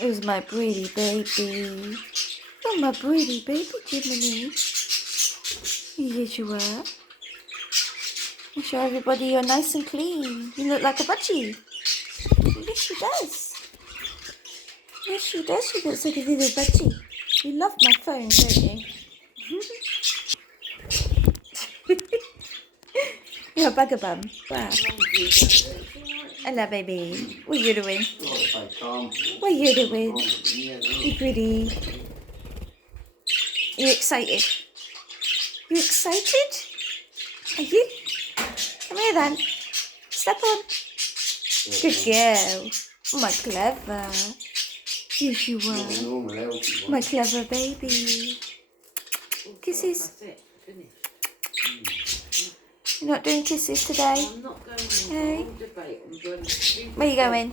Who's my pretty baby? Oh, my pretty baby, Jiminy. Yes, you are. Show everybody you're nice and clean. You look like a budgie. Yes, she does. Yes, she does. She looks like a little budgie. You love my phone, don't you? You're a bugabum. Wow. Hello, baby. What are you doing? What are you doing? You pretty. Are you excited? You excited? Are you? Come here then. Step on. Good girl. Oh, my clever. Yes, you are. My clever baby. Kisses. You're not doing kisses today? I'm not going Hey? to debate. I'm going to Where are you going?